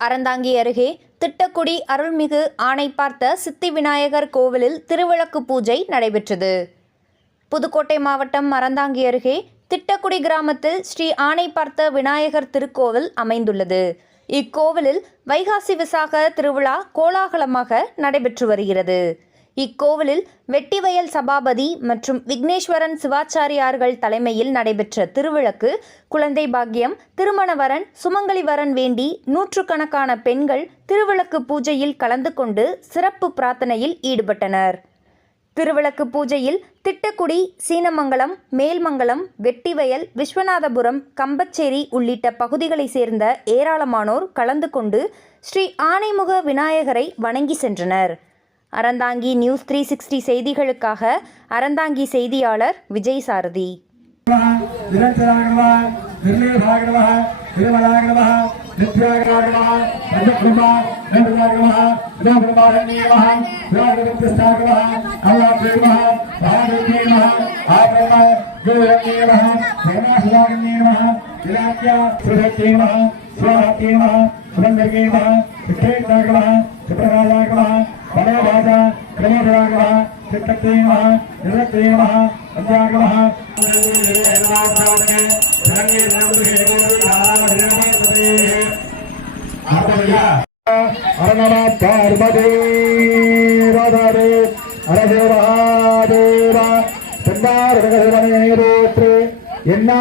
அறந்தாங்கி அருகே திட்டக்குடி அருள்மிகு ஆணை பார்த்த சித்தி விநாயகர் கோவிலில் திருவிளக்கு பூஜை நடைபெற்றது. புதுக்கோட்டை மாவட்டம் அறந்தாங்கி அருகே திட்டக்குடி கிராமத்தில் ஸ்ரீ ஆணை பார்த்த விநாயகர் திருக்கோவில் அமைந்துள்ளது. இக்கோவிலில் வைகாசி விசாக திருவிழா கோலாகலமாக நடைபெற்று வருகிறது. இக்கோவிலில் வெட்டிவயல் சபாபதி மற்றும் விக்னேஸ்வரன் சிவாச்சாரியார்கள் தலைமையில் நடைபெற்ற திருவிளக்கு குழந்தை பாக்கியம் திருமணவரன் சுமங்கலிவரன் வேண்டி நூற்றுக்கணக்கான பெண்கள் திருவிளக்கு பூஜையில் கலந்து கொண்டு சிறப்பு பிரார்த்தனையில் ஈடுபட்டனர். திருவிளக்கு பூஜையில் திட்டக்குடி சீனமங்கலம் மேல்மங்கலம் வெட்டிவயல் விஸ்வநாதபுரம் கம்பச்சேரி உள்ளிட்ட பகுதிகளைச் சேர்ந்த ஏராளமானோர் கலந்து கொண்டு ஸ்ரீ ஆனைமுக விநாயகரை வணங்கி சென்றனர். அறந்தாங்கி நியூஸ் த்ரீ சிக்ஸ்டி செய்திகளுக்காக அறந்தாங்கி செய்தியாளர் விஜய் சாரதி. நிரஞ்சனாகவா கிரமராகவா சித்தத்தேவா நிரத்தேவா பஞ்சாகவா அரணம பார்வதே ராதாரே அரகேவா செந்தார் என்ன